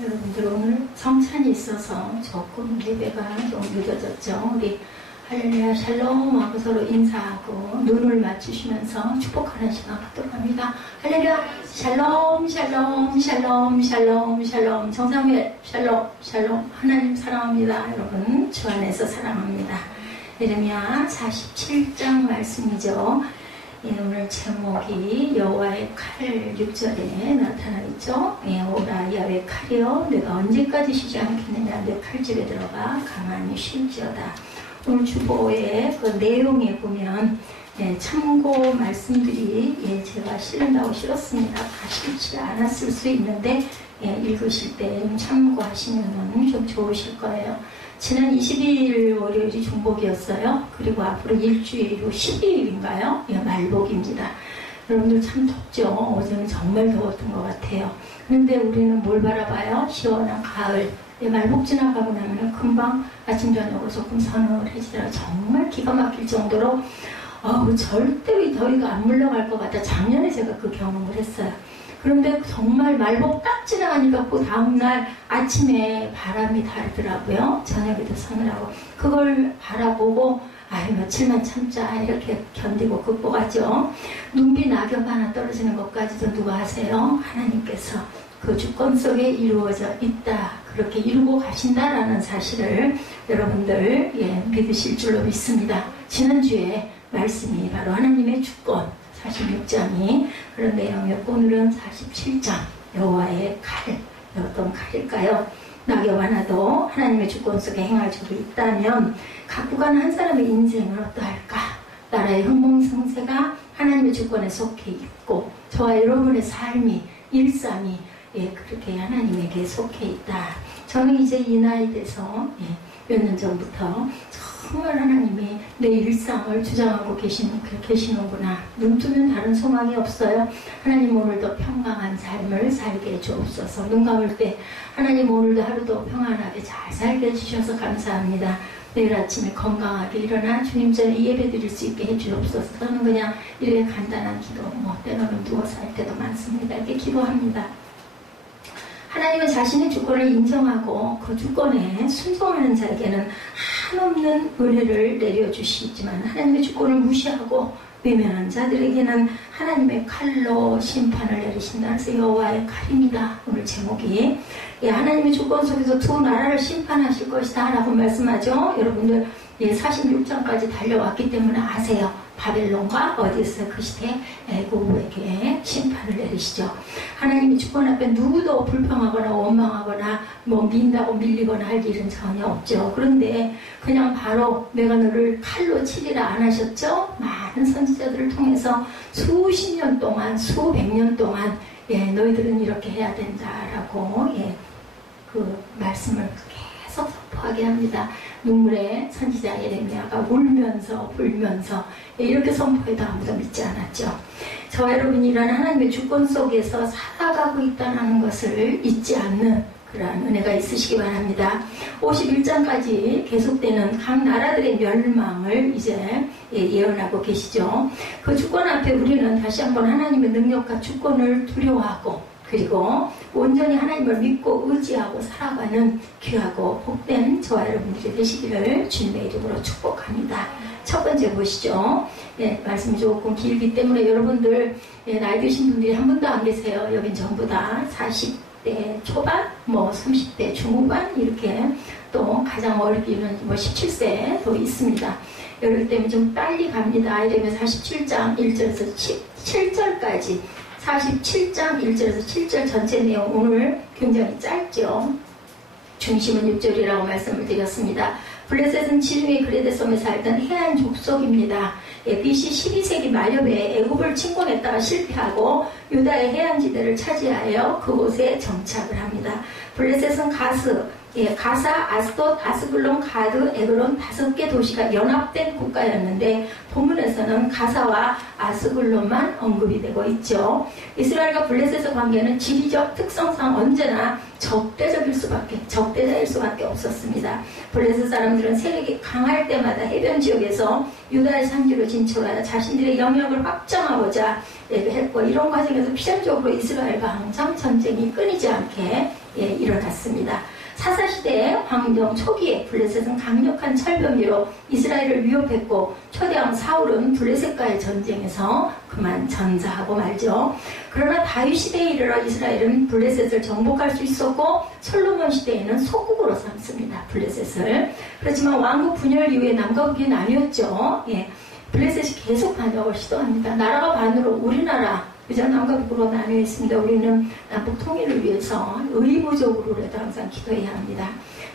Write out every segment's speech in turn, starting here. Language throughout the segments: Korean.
여러분들 오늘 성찬이 있어서 조금 예배가 좀 늦어졌죠. 우리 할렐루야 샬롬 하고 서로 인사하고 눈을 맞추시면서 축복하는 시간 갖도록 합니다. 할렐루야 샬롬 샬롬 샬롬 샬롬 샬롬 정사무엘 샬롬 샬롬 하나님 사랑합니다. 여러분 주 안에서 사랑합니다. 예레미야 47장 말씀이죠. 예, 오늘 제목이 여호와의 칼 6절에 나타나 있죠. 예, 오라 야훼 칼이여 내가 언제까지 쉬지 않겠느냐 내 칼집에 들어가 가만히 쉴지어다. 오늘 주보의 그 내용에 보면 예, 참고 말씀들이 예, 제가 실른다고 실었습니다. 다 실지 않았을 수 있는데 예, 읽으실 때 참고하시면 좀 좋으실 거예요. 지난 22일 월요일이 중복이었어요. 그리고 앞으로 일주일 후 12일인가요? 예, 말복입니다. 여러분들 참 덥죠? 어제는 정말 더웠던 것 같아요. 그런데 우리는 뭘 바라봐요? 시원한 가을. 예, 말복 지나가고 나면 금방 아침 저녁으로 조금 서늘해지더라. 정말 기가 막힐 정도로 절대 이 더위가 안 물러갈 것 같다. 작년에 제가 그 경험을 했어요. 그런데 정말 말복 딱 지나가니까 그 다음날 아침에 바람이 다르더라고요. 저녁에도 서늘하고. 그걸 바라보고 며칠만 참자 이렇게 견디고 극복하죠. 눈비 낙엽 하나 떨어지는 것까지도 누가 하세요? 하나님께서 그 주권 속에 이루어져 있다. 그렇게 이루고 가신다라는 사실을 여러분들 믿으실 줄로 믿습니다. 지난주에 말씀이 바로 하나님의 주권 46장이 그런 내용이었고 오늘은 47장 여호와의 칼. 어떤 칼일까요? 낙엽 하나도 하나님의 주권 속에 행하고 있다면 각국간 한 사람의 인생은 어떠할까? 나라의 흥몽성쇠가 하나님의 주권에 속해 있고 저와 여러분의 삶이 일상이 그렇게 하나님에게 속해 있다. 저는 이제 이 나이 돼서 몇 년 전부터 정말 하나님이 내 일상을 주장하고 계시는구나. 눈 뜨면 다른 소망이 없어요. 하나님 오늘도 평강한 삶을 살게 해주옵소서. 눈 감을 때 하나님 오늘도 하루도 평안하게 잘 살게 해주셔서 감사합니다. 내일 아침에 건강하게 일어나 주님 전에 예배 드릴 수 있게 해주옵소서. 저는 그냥 이렇게 간단한 기도, 때로는 누워서 할 때도 많습니다. 이렇게 기도합니다. 하나님은 자신의 주권을 인정하고 그 주권에 순종하는 자에게는 한없는 은혜를 내려주시지만 하나님의 주권을 무시하고 외면한 자들에게는 하나님의 칼로 심판을 내리신다. 그래서 여호와의 칼입니다. 오늘 제목이 하나님의 주권 속에서 두 나라를 심판하실 것이다 라고 말씀하죠. 여러분들 46장까지 달려왔기 때문에 아세요. 바벨론과 어디에서 그 시대 애굽에게 심판을 내리시죠. 하나님의 주권 앞에 누구도 불평하거나 원망하거나 민다고 밀리거나 할 일은 전혀 없죠. 그런데 그냥 바로 내가 너를 칼로 치리라 안 하셨죠? 많은 선지자들을 통해서 수십 년 동안 수백 년 동안 너희들은 이렇게 해야 된다라고 그 말씀을 계속 선포하게 합니다. 눈물의 선지자 예레미야가 울면서 불면서 이렇게 선포해도 아무도 믿지 않았죠. 저와 여러분이 이런 하나님의 주권 속에서 살아가고 있다는 것을 잊지 않는 그러한 은혜가 있으시기 바랍니다. 51장까지 계속되는 각 나라들의 멸망을 이제 예언하고 계시죠. 그 주권 앞에 우리는 다시 한번 하나님의 능력과 주권을 두려워하고 그리고 온전히 하나님을 믿고 의지하고 살아가는 귀하고 복된 저와 여러분들이 되시기를 주님의 이름으로 축복합니다. 첫 번째 보시죠. 말씀이 조금 길기 때문에 여러분들 나이 드신 분들이 한 분도 안 계세요. 여긴 전부 다 40대 초반, 30대 중후반 이렇게 또 가장 어리기는 17세도 있습니다. 그렇기 때문에 좀 빨리 갑니다. 이러면 47장 1절에서 7절까지 47장 1절에서 7절 전체 내용 오늘 굉장히 짧죠. 중심은 6절이라고 말씀을 드렸습니다. 블레셋은 지중해 그레데 섬에 살던 해안 족속입니다. BC 12세기 말엽에 애굽을 침공했다가 실패하고 유다의 해안지대를 차지하여 그곳에 정착을 합니다. 블레셋은 가사, 아스돗, 아스글론, 가드, 에그론 5개 도시가 연합된 국가였는데 본문에서는 가사와 아스글론만 언급이 되고 있죠. 이스라엘과 블레셋의 관계는 지리적 특성상 언제나 적대자일 수밖에 없었습니다. 블레셋 사람들은 세력이 강할 때마다 해변 지역에서 유다의 산지로 진출하여 자신들의 영역을 확장하고자 했고 이런 과정에서 필연적으로 이스라엘과 항상 전쟁이 끊이지 않게 일어났습니다. 사사시대의 황정 초기에 블레셋은 강력한 철병기로 이스라엘을 위협했고 초대왕 사울은 블레셋과의 전쟁에서 그만 전사하고 말죠. 그러나 다윗 시대에 이르러 이스라엘은 블레셋을 정복할 수 있었고 솔로몬 시대에는 소국으로 삼습니다. 블레셋을. 그렇지만 왕국 분열 이후에 남과 북이 나뉘었죠. 예. 블레셋이 계속 반역을 시도합니다. 나라가 반으로 우리나라 그저 남과 북으로 나뉘어 있습니다. 우리는 남북 통일을 위해서 의무적으로라도 항상 기도해야 합니다.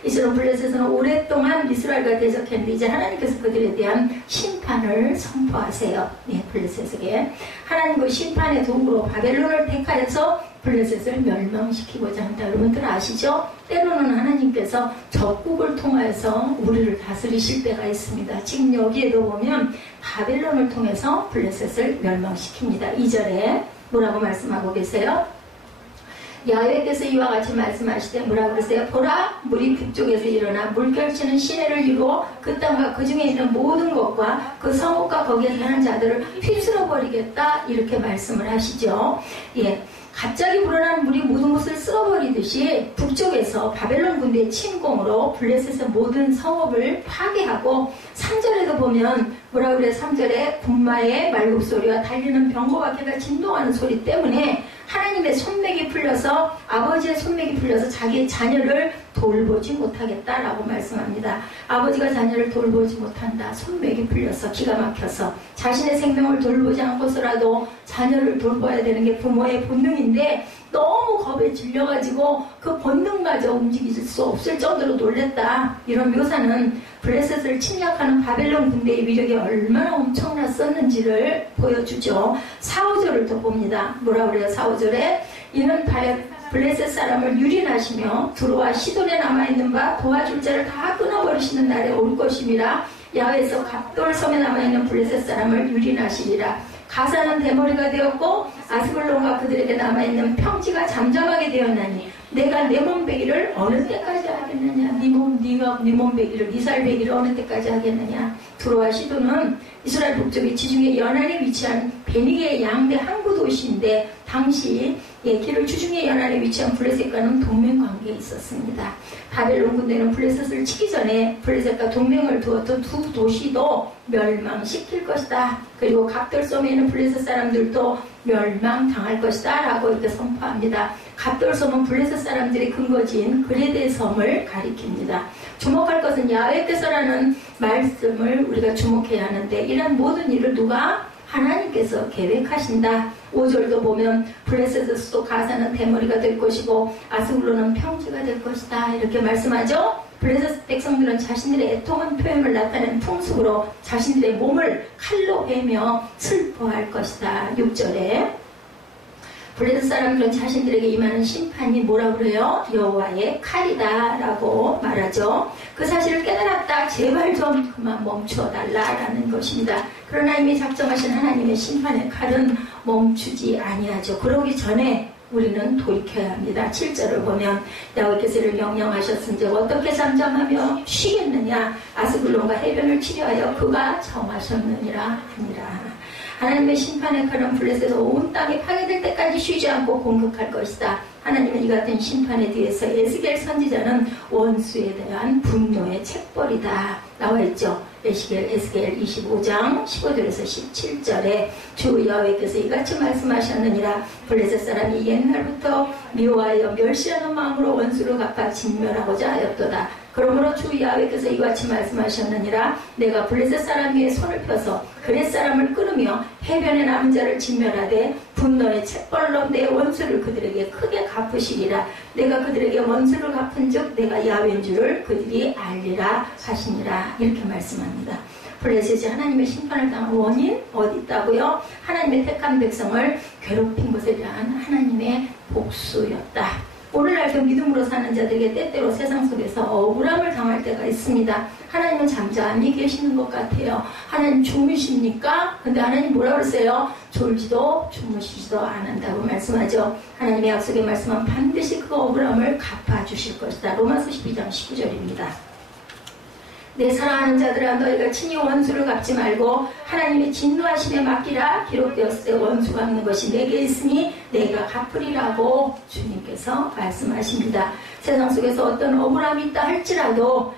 이스라엘 블레셋은 오랫동안 이스라엘과 대적했는데 이제 하나님께서 그들에 대한 심판을 선포하세요. 네, 블레셋에게. 하나님 그 심판의 도구로 바벨론을 택하여서 블레셋을 멸망시키고자 한다. 여러분들 아시죠? 때로는 하나님께서 적국을 통해서 우리를 다스리실 때가 있습니다. 지금 여기에도 보면 바벨론을 통해서 블레셋을 멸망시킵니다. 2절에 뭐라고 말씀하고 계세요? 야훼께서 이와 같이 말씀하시되 뭐라고 그러세요? 보라, 물이 북쪽에서 일어나 물결치는 시내를 이루어 그 땅과 그 중에 있는 모든 것과 그 성읍과 거기에 사는 자들을 휩쓸어 버리겠다. 이렇게 말씀을 하시죠. 예. 갑자기 불어난 물이 모든 것을 쓸어버리듯이 북쪽에서 바벨론 군대의 침공으로 블레셋의 모든 성읍을 파괴하고 3절에도 보면 뭐라 그래? 3절에 군마의 말국소리와 달리는 병거바퀴가 진동하는 소리 때문에 하나님의 손맥이 풀려서 아버지의 손맥이 풀려서 자기의 자녀를 돌보지 못하겠다라고 말씀합니다. 아버지가 자녀를 돌보지 못한다. 손맥이 풀려서 기가 막혀서 자신의 생명을 돌보지 않고서라도 자녀를 돌봐야 되는 게 부모의 본능인데 너무 겁에 질려가지고 그 본능마저 움직일 수 없을 정도로 놀랬다. 이런 묘사는 블레셋을 침략하는 바벨론 군대의 위력이 얼마나 엄청났었는지를 보여주죠. 4, 5절을 더 봅니다. 뭐라 그래요? 4, 5절에 이는 블레셋 사람을 유린하시며 두로와 시돈에 남아있는 바 도와줄 자를 다 끊어버리시는 날에 올 것임이라. 야훼에서 갑돌섬에 남아있는 블레셋 사람을 유린하시리라. 가사는 대머리가 되었고 아스글론과 그들에게 남아있는 평지가 잠잠하게 되었나니 내가 내 몸베기를 어느 때까지 하겠느냐. 네 몸베기를 이스라엘 베기를 어느 때까지 하겠느냐. 두로와 시돈은 이스라엘 북쪽의 지중해 연안에 위치한 베니게의 양대 항구 도시인데 당시 길을 주중해 연안에 위치한 블레셋과는 동맹 관계에 있었습니다. 바벨론 군대는 블레셋을 치기 전에 블레셋과 동맹을 두었던 두 도시도 멸망시킬 것이다. 그리고 갑돌섬에 있는 블레셋 사람들도 멸망당할 것이다 라고 이렇게 선포합니다. 갑돌섬은 블레셋 사람들의 근거지인 그레데 섬을 가리킵니다. 주목할 것은 야훼께서라는 말씀을 우리가 주목해야 하는데 이런 모든 일을 누가? 하나님께서 계획하신다. 5절도 보면 블레셋의 수도 가사는 대머리가 될 것이고 아스글론은 평지가 될 것이다. 이렇게 말씀하죠. 블레셋 백성들은 자신들의 애통한 표현을 나타내는 풍습으로 자신들의 몸을 칼로 베며 슬퍼할 것이다. 6절에 블레셋 사람들은 자신들에게 임하는 심판이 뭐라 그래요? 여호와의 칼이다 라고 말하죠. 그 사실을 깨달았다. 제발 좀 그만 멈춰달라라는 것입니다. 그러나 이미 작정하신 하나님의 심판의 칼은 멈추지 아니하죠. 그러기 전에 우리는 돌이켜야 합니다. 7절을 보면 야훼께서 이를 명령하셨은즉 어떻게 잠잠하며 쉬겠느냐. 아스글론과 해변을 치료하여 그가 정하셨느니라 하니라. 하나님의 심판의 칼은 블레셋에서 온 땅이 파괴될 때까지 쉬지 않고 공격할 것이다. 하나님은 이 같은 심판에 대해서 에스겔 선지자는 원수에 대한 분노의 책벌이다 나와 있죠. 에스겔 25장 15절에서 17절에 주 여호와께서 이같이 말씀하셨느니라. 블레셋 사람이 옛날부터 미워하여 멸시하는 마음으로 원수를 갚아 진멸하고자 하였도다. 그러므로 주 야훼께서 이같이 말씀하셨느니라. 내가 블레셋 사람 위에 손을 펴서 그렛 사람을 끊으며 해변에 남은 자를 진멸하되 분노의 책벌로 내 원수를 그들에게 크게 갚으시리라. 내가 그들에게 원수를 갚은즉 내가 야훼인 줄을 그들이 알리라 하시니라. 이렇게 말씀합니다. 블레셋이 하나님의 심판을 당한 원인 어디 있다고요? 하나님의 택한 백성을 괴롭힌 것에 대한 하나님의 복수였다. 오늘날도 믿음으로 사는 자들에게 때때로 세상 속에서 억울함을 당할 때가 있습니다. 하나님은 잠잠히 계시는 것 같아요. 하나님 주무십니까? 근데 하나님 뭐라 그러세요? 졸지도 주무시지도 않는다고 말씀하죠. 하나님의 약속의 말씀은 반드시 그 억울함을 갚아주실 것이다. 로마서 12장 19절입니다. 내 사랑하는 자들아 너희가 친히 원수를 갚지 말고 하나님의 진노하심에 맡기라. 기록되었을 때 원수 갚는 것이 내게 있으니 내가 갚으리라고 주님께서 말씀하십니다. 세상 속에서 어떤 억울함이 있다 할지라도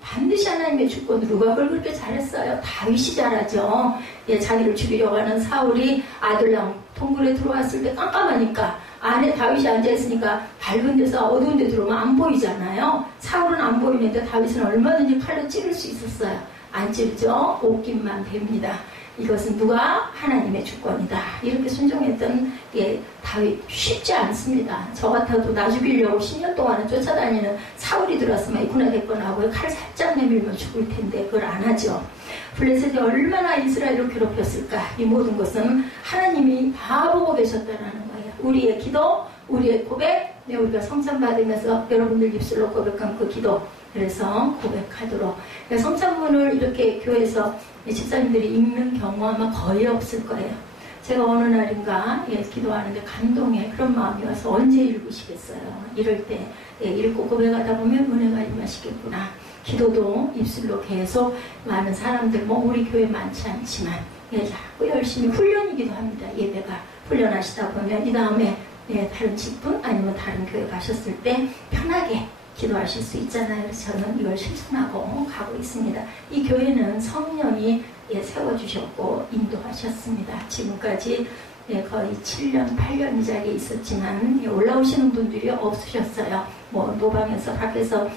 반드시 하나님의 주권. 누가 그걸 그렇게 잘했어요? 다윗이 잘하죠. 자기를 죽이려고 하는 사울이 아둘람 동굴에 들어왔을 때 깜깜하니까 안에 다윗이 앉아있으니까 밝은 데서 어두운 데 들어오면 안 보이잖아요. 사울은 안 보이는데 다윗은 얼마든지 칼로 찌를 수 있었어요. 안 찌르죠. 옷깃만 뱀니다. 이것은 누가? 하나님의 주권이다. 이렇게 순종했던 다윗 쉽지 않습니다. 저 같아도 나 죽이려고 10년 동안은 쫓아다니는 사울이 들어왔으면 이구나 됐거나 하고 칼 살짝 내밀면 죽을 텐데 그걸 안 하죠. 블레셋이 얼마나 이스라엘을 괴롭혔을까. 이 모든 것은 하나님이 다 보고 계셨다는 거예요. 우리의 기도, 우리의 고백, 우리가 성찬 받으면서 여러분들 입술로 고백한 그 기도, 그래서 고백하도록. 성찬문을 이렇게 교회에서 집사님들이 읽는 경우 아마 거의 없을 거예요. 제가 어느 날인가 기도하는데 감동의 그런 마음이 와서 언제 읽으시겠어요. 이럴 때 읽고 고백하다 보면 은혜가 임하시겠구나. 기도도 입술로 계속 많은 사람들, 우리 교회 많지 않지만 자꾸 열심히 훈련이기도 합니다. 예배가 훈련하시다 보면 이 다음에 다른 직분 아니면 다른 교회 가셨을 때 편하게 기도하실 수 있잖아요. 그래서 저는 이걸 실천하고 가고 있습니다. 이 교회는 성령이 세워주셨고 인도하셨습니다. 지금까지 거의 7년, 8년 이 자리에 있었지만 올라오시는 분들이 없으셨어요. 노방에서 밖에서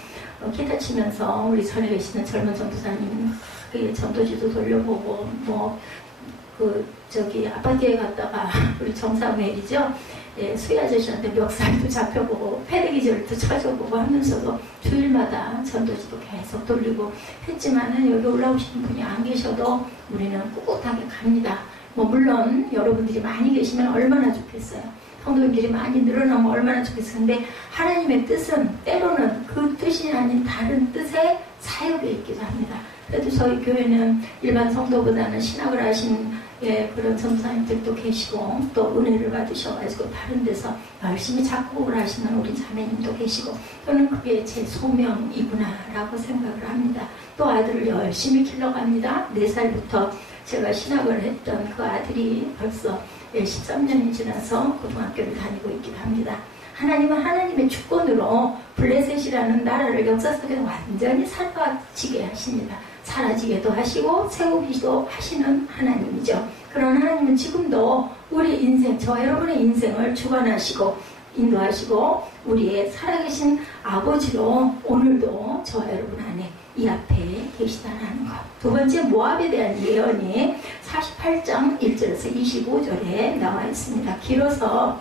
기타 치면서 우리 전에 계시는 젊은 전도사님 전도지도 돌려보고 아파트에 갔다가 우리 정사무엘이죠. 수희 아저씨한테 멱살도 잡혀보고 패대기절도 쳐줘보고 하면서도 주일마다 전도지도 계속 돌리고 했지만은 여기 올라오시는 분이 안 계셔도 우리는 꿋꿋하게 갑니다. 물론 여러분들이 많이 계시면 얼마나 좋겠어요. 성도님들이 많이 늘어나면 얼마나 좋겠어요. 근데 하나님의 뜻은 때로는 그 뜻이 아닌 다른 뜻의 사역에 있기도 합니다. 그래도 저희 교회는 일반 성도보다는 신학을 하신 그런 전도사님들도 계시고 또 은혜를 받으셔가지고 다른 데서 열심히 작곡을 하시는 우리 자매님도 계시고 저는 그게 제 소명이구나라고 생각을 합니다. 또 아들을 열심히 길러갑니다. 4살부터 제가 신학을 했던 그 아들이 벌써 13년이 지나서 고등학교를 다니고 있기도 합니다. 하나님은 하나님의 주권으로 블레셋이라는 나라를 역사 속에 완전히 사라지게 하십니다. 사라지게도 하시고 세우기도 하시는 하나님이죠. 그런 하나님은 지금도 우리 인생, 저 여러분의 인생을 주관하시고 인도하시고 우리의 살아계신 아버지로 오늘도 저 여러분 안에 이 앞에 계시다는 것. 두 번째, 모압에 대한 예언이 48장 1절에서 25절에 나와 있습니다. 길어서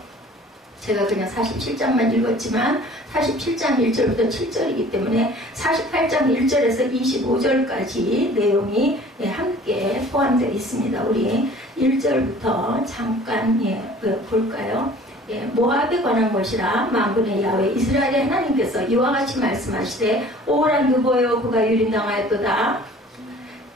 제가 그냥 47장만 읽었지만 47장 1절부터 7절이기 때문에 48장 1절에서 25절까지 내용이 함께 포함되어 있습니다. 우리 1절부터 잠깐 볼까요? 모압에 관한 것이라 만군의 야훼 이스라엘의 하나님께서 이와 같이 말씀하시되 오호라 느보여 그가 유린당하였도다.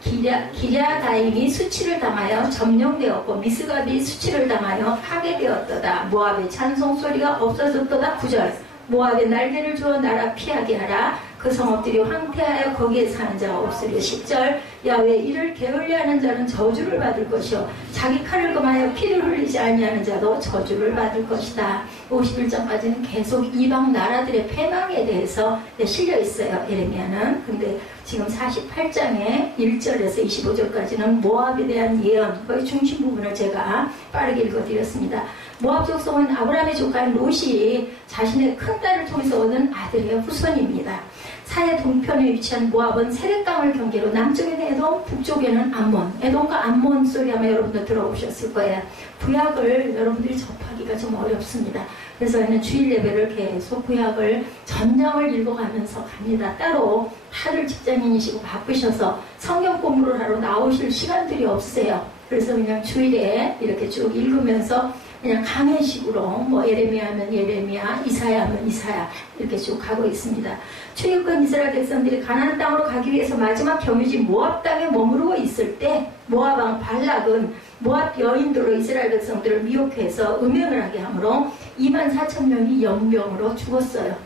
기랴다임이 수치를 당하여 점령되었고 미스갑이 수치를 당하여 파괴되었도다. 모압의 찬송소리가 없어졌도다. 9절 모압의 날개를 주어 나라 피하게 하라. 그 성읍들이 황폐하여 거기에 사는 자가 없으리라. 10절 야훼 이를 게을리하는 자는 저주를 받을 것이요 자기 칼을 금하여 피를 흘리지 아니하는 자도 저주를 받을 것이다. 51장까지는 계속 이방 나라들의 패망에 대해서 실려 있어요. 예레미야는. 근데 지금 48장의 1절에서 25절까지는 모압에 대한 예언, 거의 중심 부분을 제가 빠르게 읽어드렸습니다. 모압 족속은 아브라함의 조카인 롯이 자신의 큰 딸을 통해서 얻은 아들의 후손입니다. 사해 동편에 위치한 모압은 세렛 강을 경계로 남쪽에는 에돔, 북쪽에는 암몬. 에돔과 암몬 소리 아마 여러분들 들어보셨을 거예요. 구약을 여러분들이 접하기가 좀 어렵습니다. 그래서 저는 주일 예배를 계속 구약을 전장을 읽어가면서 갑니다. 따로 다들 직장인이시고 바쁘셔서 성경 공부를 하러 나오실 시간들이 없으세요. 그래서 그냥 주일에 이렇게 쭉 읽으면서 그냥 강해식으로 예레미야 하면 예레미야, 이사야 하면 이사야 이렇게 쭉 가고 있습니다. 출애굽한 이스라엘 백성들이 가나안 땅으로 가기 위해서 마지막 경유지 모압 땅에 머무르고 있을 때 모압 왕 발락은 모압 여인들로 이스라엘 백성들을 미혹해서 음행을 하게 하므로 24,000명이 연병으로 죽었어요.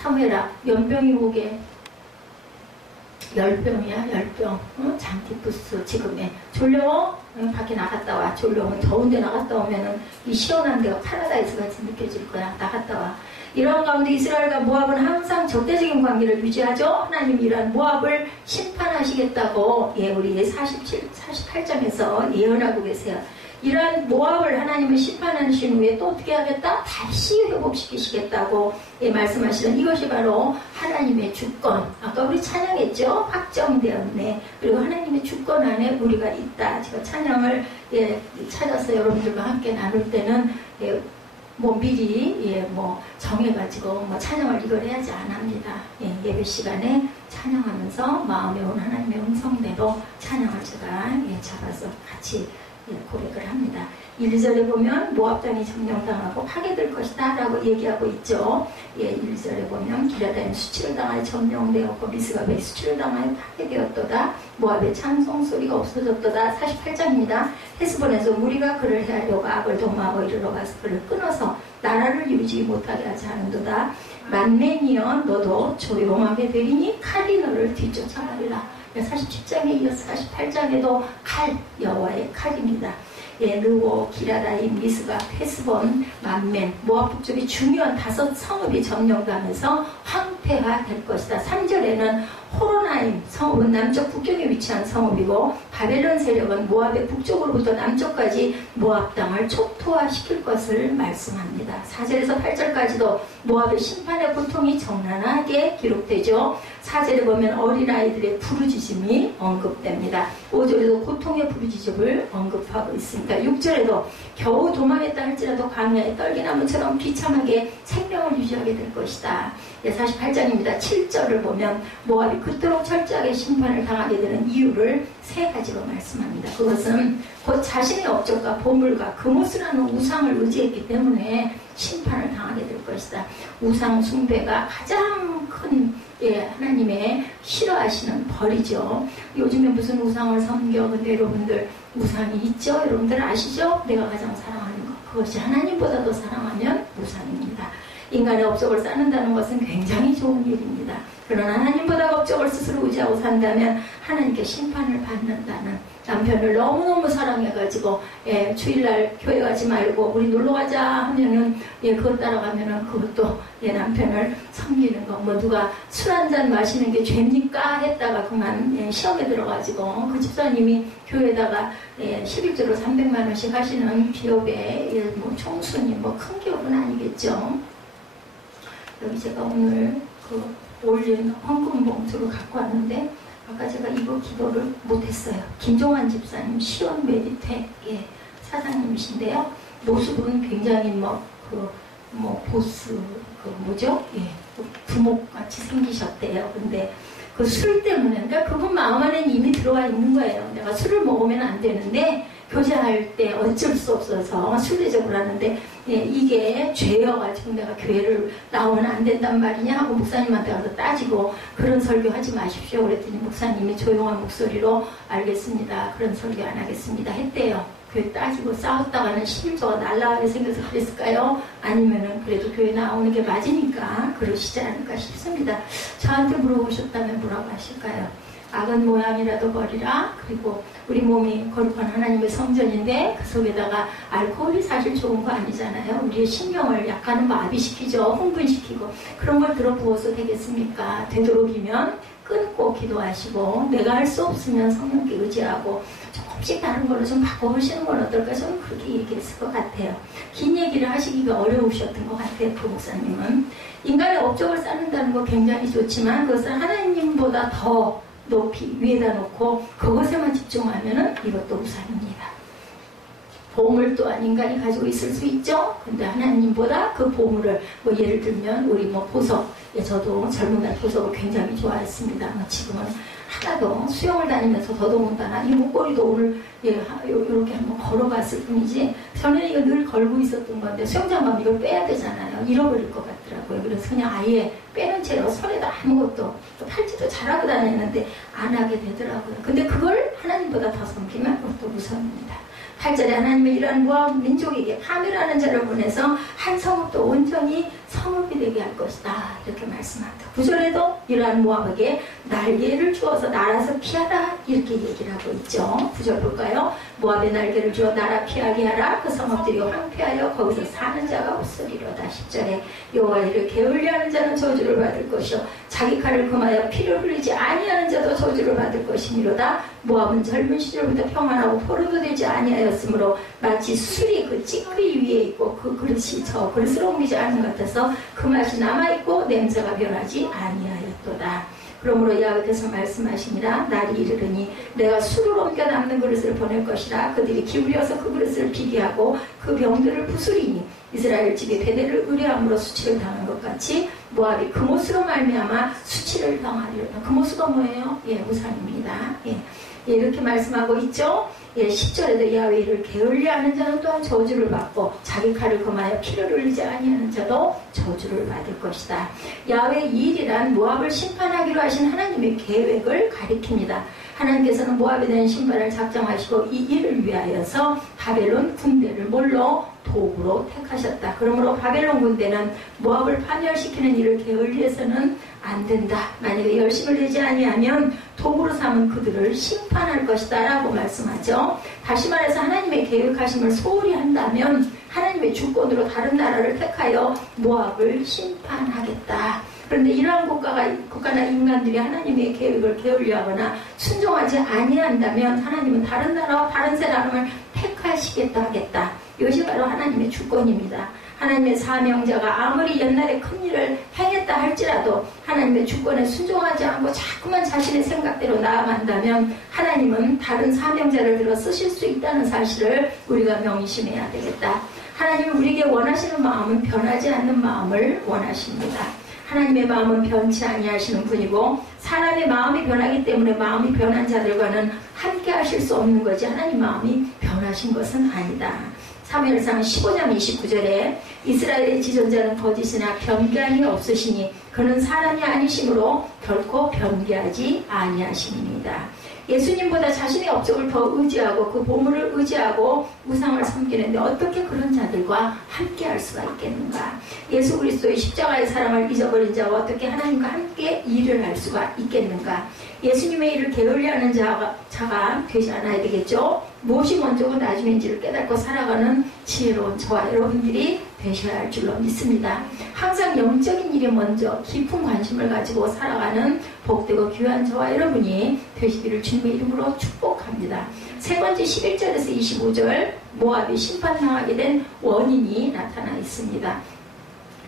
사무엘아, 연병이 오게 열병이야, 열병. 장티푸스 지금에 졸려워? 밖에 나갔다 와. 졸려오면 더운데 나갔다 오면은 이 시원한 데가 파라다이스 같이 느껴질 거야. 나갔다 와. 이런 가운데 이스라엘과 모압은 항상 적대적인 관계를 유지하죠. 하나님이 이러한 모압을 심판하시겠다고 우리 48장에서 예언하고 계세요. 이러한 모압을 하나님은 심판하신 후에 또 어떻게 하겠다? 다시 회복시키시겠다고 말씀하시는 이것이 바로 하나님의 주권. 아까 우리 찬양했죠? 확정되었네. 그리고 하나님의 주권 안에 우리가 있다. 제가 찬양을 찾아서 여러분들과 함께 나눌 때는 미리 정해가지고 찬양을 이걸 해야지 안 합니다. 예배 시간에 찬양하면서 마음에 온 하나님의 음성대로 찬양을 제가 잡아서 같이 고백을 합니다. 1절에 보면 모압 땅이 점령당하고 파괴될 것이다 라고 얘기하고 있죠. 1절에 보면 기라다임 수치를 당하여 점령되었고 미스가베 수치를 당하여 파괴되었도다. 모압의 찬송 소리가 없어졌도다. 48장입니다. 헤스본에서 무리가 그를 해하려고 악을 도모하고 이르러 가서 그를 끊어서 나라를 이루지 못하게 하지 않은도다. 만맨이여 너도 조용하게 되리니 칼이 너를 뒤쫓아가리라. 47장에 이어서 48장에도 칼, 여호와의 칼입니다. 르고, 기라다임, 미스가, 헤스본, 만멘, 모압 북쪽의 중요한 5 성읍이 점령당해서 황폐화될 것이다. 3절에는 호로나임 성읍은 남쪽 북경에 위치한 성읍이고 바벨론 세력은 모압의 북쪽으로부터 남쪽까지 모압 땅을 촉토화시킬 것을 말씀합니다. 4절에서 8절까지도 모압의 심판의 고통이 적나라하게 기록되죠. 4절에 보면 어린아이들의 부르짖음이 언급됩니다. 5절에도 고통의 부르짖음을 언급하고 있습니다. 6절에도 겨우 도망했다 할지라도 광야의 떨기나무처럼 비참하게 생명을 유지하게 될 것이다. 48장입니다. 7절을 보면 모압이 그토록 철저하게 심판을 당하게 되는 이유를 3가지로 말씀합니다. 그것은 곧 자신의 업적과 보물과 금옷이라는 우상을 의지했기 때문에 심판을 당하게 될 것이다. 우상 숭배가 가장 큰 하나님의 싫어하시는 벌이죠. 요즘에 무슨 우상을 섬겨? 근데 여러분들 우상이 있죠? 여러분들 아시죠? 내가 가장 사랑하는 것, 그것이 하나님보다도 사랑하면 우상입니다. 인간의 업적을 쌓는다는 것은 굉장히 좋은 일입니다. 그러나 하나님보다 업적을 스스로 의지하고 산다면 하나님께 심판을 받는다는, 남편을 너무너무 사랑해가지고 주일날 교회 가지 말고 우리 놀러가자 하면은 그것 따라가면은 그것도 남편을 섬기는 거, 누가 술 한잔 마시는 게 죄입니까? 했다가 그만 시험에 들어가지고 그 집사님이 교회에다가 11조로 300만 원씩 하시는 기업의 총수님, 큰 기업은 아니겠죠. 여기 제가 오늘 올린 헌금 봉투를 갖고 왔는데 아까 제가 이거 기도를 못했어요. 김종환 집사님 시원 메디텍 사장님이신데요. 모습은 굉장히 보스 두목같이 생기셨대요. 근데 그 술 때문에, 그러니까 그분 마음 안에 이미 들어와 있는 거예요. 내가 술을 먹으면 안 되는데 교제할 때 어쩔 수 없어서 술래적으로 하는데 이게 죄여가지고 내가 교회를 나오면 안 된단 말이냐 하고 목사님한테 가서 따지고, 그런 설교 하지 마십시오 그랬더니 목사님이 조용한 목소리로 알겠습니다, 그런 설교 안 하겠습니다 했대요. 교회 따지고 싸웠다가는 11조가 날라가게 생겨서 그랬을까요? 아니면은 그래도 교회 나오는 게 맞으니까 그러시지 않을까 싶습니다. 저한테 물어보셨다면 뭐라고 하실까요? 악은 모양이라도 버리라. 그리고 우리 몸이 거룩한 하나님의 성전인데 그 속에다가 알코올이 사실 좋은 거 아니잖아요. 우리의 신경을 약간은 마비시키죠. 흥분시키고. 그런 걸 들어부어서 되겠습니까? 되도록이면 끊고 기도하시고, 내가 할 수 없으면 성령께 의지하고 조금씩 다른 걸로 좀 바꿔보시는 건 어떨까? 저는 그렇게 얘기했을 것 같아요. 긴 얘기를 하시기가 어려우셨던 것 같아요. 그 목사님은. 인간의 업적을 쌓는다는 거 굉장히 좋지만 그것을 하나님보다 더 높이 위에다 놓고 그것에만 집중하면은 이것도 우상입니다. 보물 또한 인간이 가지고 있을 수 있죠. 근데 하나님보다 그 보물을 예를 들면 우리 보석, 저도 젊은 날 보석을 굉장히 좋아했습니다. 지금은 하나도 수영을 다니면서 더더군다나 이 목걸이도 오늘 이렇게 한번 걸어봤을 뿐이지 전에는 이거 늘 걸고 있었던 건데 수영장 가면 이걸 빼야 되잖아요. 잃어버릴 것 같더라고요. 그래서 그냥 아예 빼는 채로 손에도 아무것도, 또 팔찌도 잘하고 다녔는데 안 하게 되더라고요. 근데 그걸 하나님보다 더 섬기면 그것도 우상입니다. 8절에 하나님은 이러한 모압 민족에게 파멸하는 자를 보내서 한 성읍도 온전히 성읍이 되게 할 것이다. 이렇게 말씀합니다. 9절에도 이러한 모압에게 날개를 주어서 날아서 피하라 이렇게 얘기를 하고 있죠. 9절 볼까요? 모압에 날개를 주어 날아 피하게 하라. 그 성읍들이 황폐하여 거기서 사는 자가 없으리로다. 10절에 여호와 이를 게을리하는 자는 저주를 받을 것이요 자기 칼을 금하여 피를 흘리지 아니하는 자도 저주를 받을 것이니로다. 모압은 젊은 시절부터 평안하고 포로도 되지 아니하였으므로 마치 술이 그 찌꺼기 위에 있고 그 그릇이 저 그릇으로 옮기지 않은 것 같아서 그 맛이 남아있고 냄새가 변하지 아니하였도다. 그러므로 야훼께서 말씀하시니라 날이 이르르니 내가 술을 옮겨 남는 그릇을 보낼 것이라. 그들이 기울여서 그 그릇을 비게 하고 그 병들을 부수리니 이스라엘 집이 베델을 의뢰함으로 수치를 당한 것 같이 모압이 그못으로 말미암아 수치를 당하리로다. 그못수가 뭐예요? 우상입니다. 이렇게 말씀하고 있죠. 10절에도 야훼를 게을리하는 자는 또한 저주를 받고 자기 칼을 금하여 피를 흘리지 아니하는 자도 저주를 받을 것이다. 야훼의 일이란 모압을 심판하기로 하신 하나님의 계획을 가리킵니다. 하나님께서는 모압에 대한 심판을 작정하시고 이 일을 위하여서 바벨론 군대를 뭘로? 도구로 택하셨다. 그러므로 바벨론 군대는 모압을 파멸시키는 일을 게을리해서는 안 된다. 만약에 열심을 내지 아니하면 도구로 삼은 그들을 심판할 것이다 라고 말씀하죠. 다시 말해서 하나님의 계획하심을 소홀히 한다면 하나님의 주권으로 다른 나라를 택하여 모압을 심판하겠다. 그런데 이러한 국가나 인간들이 하나님의 계획을 게을리하거나 순종하지 아니한다면 하나님은 다른 나라와 다른 사람을 택하시겠다 하겠다. 이것이 바로 하나님의 주권입니다. 하나님의 사명자가 아무리 옛날에 큰 일을 행했다 할지라도 하나님의 주권에 순종하지 않고 자꾸만 자신의 생각대로 나아간다면 하나님은 다른 사명자를 들어 쓰실 수 있다는 사실을 우리가 명심해야 되겠다. 하나님은 우리에게 원하시는 마음은 변하지 않는 마음을 원하십니다. 하나님의 마음은 변치 아니하시는 분이고 사람의 마음이 변하기 때문에 마음이 변한 자들과는 함께 하실 수 없는 거지 하나님 마음이 변하신 것은 아니다. 사무엘상 15장 29절에 이스라엘의 지존자는 거짓이나 변개함이 없으시니 그는 사람이 아니심으로 결코 변개하지 아니하심입니다. 예수님보다 자신의 업적을 더 의지하고 그 보물을 의지하고 우상을 섬기는데 어떻게 그런 자들과 함께 할 수가 있겠는가? 예수 그리스도의 십자가의 사랑을 잊어버린 자와 어떻게 하나님과 함께 일을 할 수가 있겠는가? 예수님의 일을 게을리하는 자가 되지 않아야 되겠죠? 무엇이 먼저고 나중인지를 깨닫고 살아가는 지혜로운 저와 여러분들이 되셔야 할 줄로 믿습니다. 항상 영적인 일에 먼저 깊은 관심을 가지고 살아가는 복되고 귀한 저와 여러분이 되시기를 주님의 이름으로 축복합니다. 세 번째 11절에서 25절 모압이 심판당하게 된 원인이 나타나 있습니다.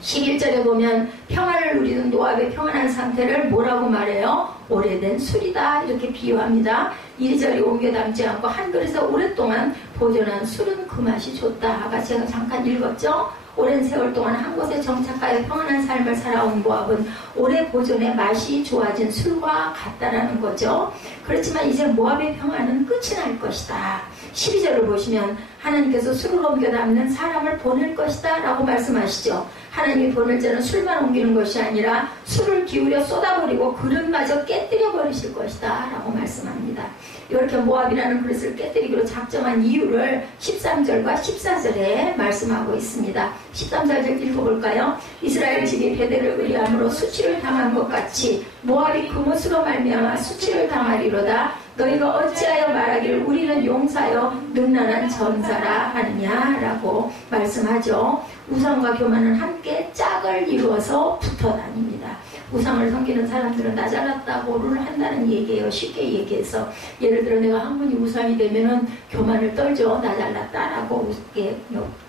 11절에 보면 평안을 누리던 모압의 평안한 상태를 뭐라고 말해요? 오래된 술이다 이렇게 비유합니다. 이리저리 옮겨 담지 않고 한 그릇에 오랫동안 보존한 술은 그 맛이 좋다. 아까 제가 잠깐 읽었죠? 오랜 세월 동안 한 곳에 정착하여 평안한 삶을 살아온 모압은 오래 보존해 맛이 좋아진 술과 같다라는 거죠. 그렇지만 이제 모압의 평안은 끝이 날 것이다. 12절을 보시면 하나님께서 술을 옮겨 담는 사람을 보낼 것이다 라고 말씀하시죠. 하나님이 보낼 자는 술만 옮기는 것이 아니라 술을 기울여 쏟아버리고 그릇마저 깨뜨려 버리실 것이다 라고 말씀합니다. 이렇게 모압이라는 그릇을 깨뜨리기로 작정한 이유를 13절과 14절에 말씀하고 있습니다. 13절 읽어볼까요? 이스라엘 집이 베델을 의뢰함으로 수치를 당한 것 같이 모압이 그못으로 말미암아 수치를 당하리로다. 너희가 어찌하여 말하기를 우리는 용사여 능란한 전사라 하느냐라고 말씀하죠. 우상과 교만은 함께 짝을 이루어서 붙어 다닙니다. 우상을 섬기는 사람들은 나 잘났다고를 한다는 얘기예요. 쉽게 얘기해서 예를 들어 내가 한 분이 우상이 되면은 교만을 떨죠. 나 잘났다라고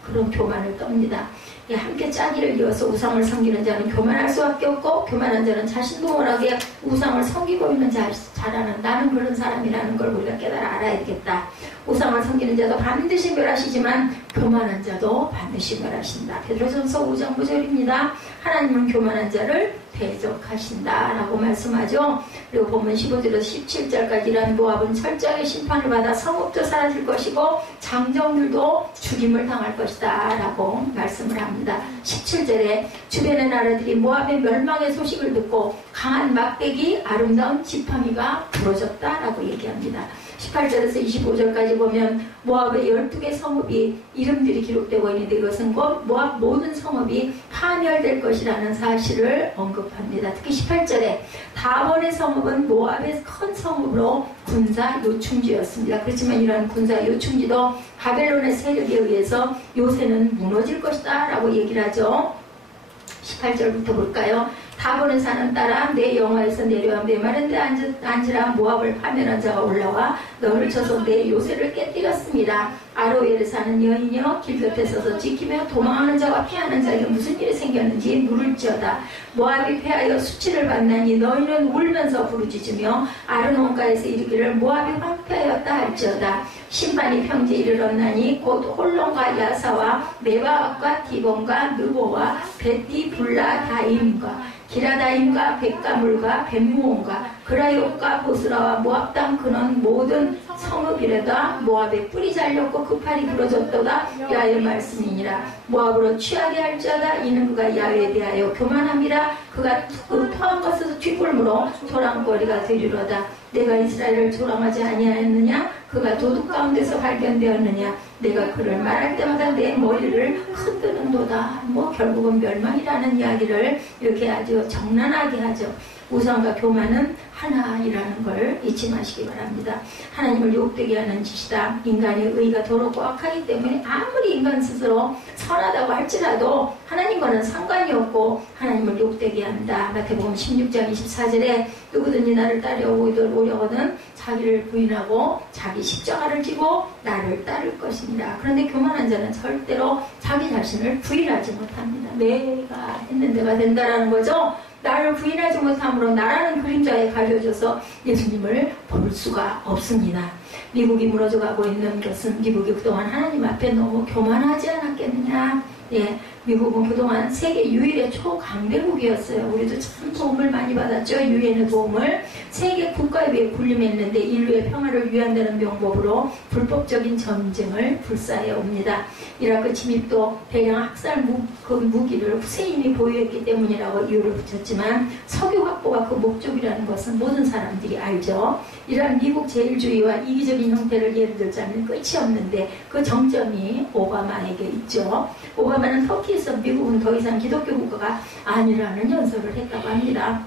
그런 교만을 떱니다. 함께 짝이를 이어서 우상을 섬기는 자는 교만할 수밖에 없고 교만한 자는 자신도 모르게 우상을 섬기고 있는 자라는 나는 그런 사람이라는 걸 우리가 깨달아 알아야 되겠다. 우상을 섬기는 자도 반드시 멸하시지만 교만한 자도 반드시 멸하신다. 베드로전서 5장 9절입니다. 하나님은 교만한 자를 대적하신다 라고 말씀하죠. 그리고 본문 15절에서 17절까지 이런 모압은 철저하게 심판을 받아 성읍도 사라질 것이고 장정들도 죽임을 당할 것이다 라고 말씀을 합니다. 17절에 주변의 나라들이 모압의 멸망의 소식을 듣고 강한 막대기 아름다운 지팡이가 부러졌다 라고 얘기합니다. 18절에서 25절까지 보면 모압의 12개 성읍이 이름들이 기록되고 있는데 이것은 곧 모압 모든 성읍이 파멸될 것이라는 사실을 언급합니다. 특히 18절에 다본의 성읍은 모압의 큰 성읍으로 군사 요충지였습니다. 그렇지만 이러한 군사 요충지도 바벨론의 세력에 의해서 요새는 무너질 것이다 라고 얘기를 하죠. 18절부터 볼까요? 다본에 사는 딸아 내 영화에서 내려와 메마른 데 앉으라. 모압을 파멸한 자가 올라와 너를 쳐서 내 요새를 깨뜨렸습니다. 아로엘에 사는 여인이여 길곁에 서서 지키며 도망하는 자와 피하는 자에게 무슨 일이 생겼는지 물을지어다. 모압이 패하여 수치를 받나니 너희는 울면서 부르짖으며 아르논가에서 이르기를 모압이 황폐하였다 할지어다. 심판이 평지에 이르렀나니 곧 홀론과 야사와 메바와 디본과 느보와 베티불라다임과 기라다임과 백가물과 벳무온과 그라욕과 보스라와 모압 땅 그는 모든 성읍이래다. 모압의 뿔이 잘렸고 그 팔이 부러졌도다. 야의 말씀이니라. 모압으로 취하게 할지어다. 이는 그가 야외에 대하여 교만함이라. 그가 그 토한 것에서 뒷골무로 조랑거리가 되리로다. 내가 이스라엘을 조랑하지 아니하였느냐? 그가 도둑 가운데서 발견되었느냐? 내가 그를 말할 때마다 내 머리를 흔드는도다. 결국은 멸망이라는 이야기를 이렇게 아주 적나라하게 하죠. 우상과 교만은 하나이라는 걸 잊지 마시기 바랍니다. 하나님을 욕되게 하는 짓이다. 인간의 의가 더럽고 악하기 때문에 아무리 인간 스스로 선하다고 할지라도 하나님과는 상관이 없고 하나님을 욕되게 한다. 마태복음 16장 24절에 누구든지 나를 따라오려거든 자기를 부인하고 자기 십자가를 지고 나를 따를 것이니라. 그런데 교만한 자는 절대로 자기 자신을 부인하지 못합니다. 내가 했는 데가 된다라는 거죠. 나를 부인하지 못함으로 나라는 그림자에 가려져서 예수님을 볼 수가 없습니다. 미국이 무너져가고 있는 것은 미국이 그동안 하나님 앞에 너무 교만하지 않았겠느냐. 예, 미국은 그동안 세계 유일의 초강대국이었어요. 우리도 참 도움을 많이 받았죠. 유엔의 도움을. 세계 국가에 비해 군림했는데 인류의 평화를 위한다는 명목으로 불법적인 전쟁을 불사해 옵니다. 이라크 침입도 대량 학살 무기를 후세인이 보유했기 때문이라고 이유를 붙였지만 석유 확보가 그 목적이라는 것은 모든 사람들이 알죠. 이러한 미국 제일주의와 이기적인 형태를 예를 들자면 끝이 없는데 그 정점이 오바마에게 있죠. 오바마는 터키에서 미국은 더 이상 기독교 국가가 아니라는 연설을 했다고 합니다.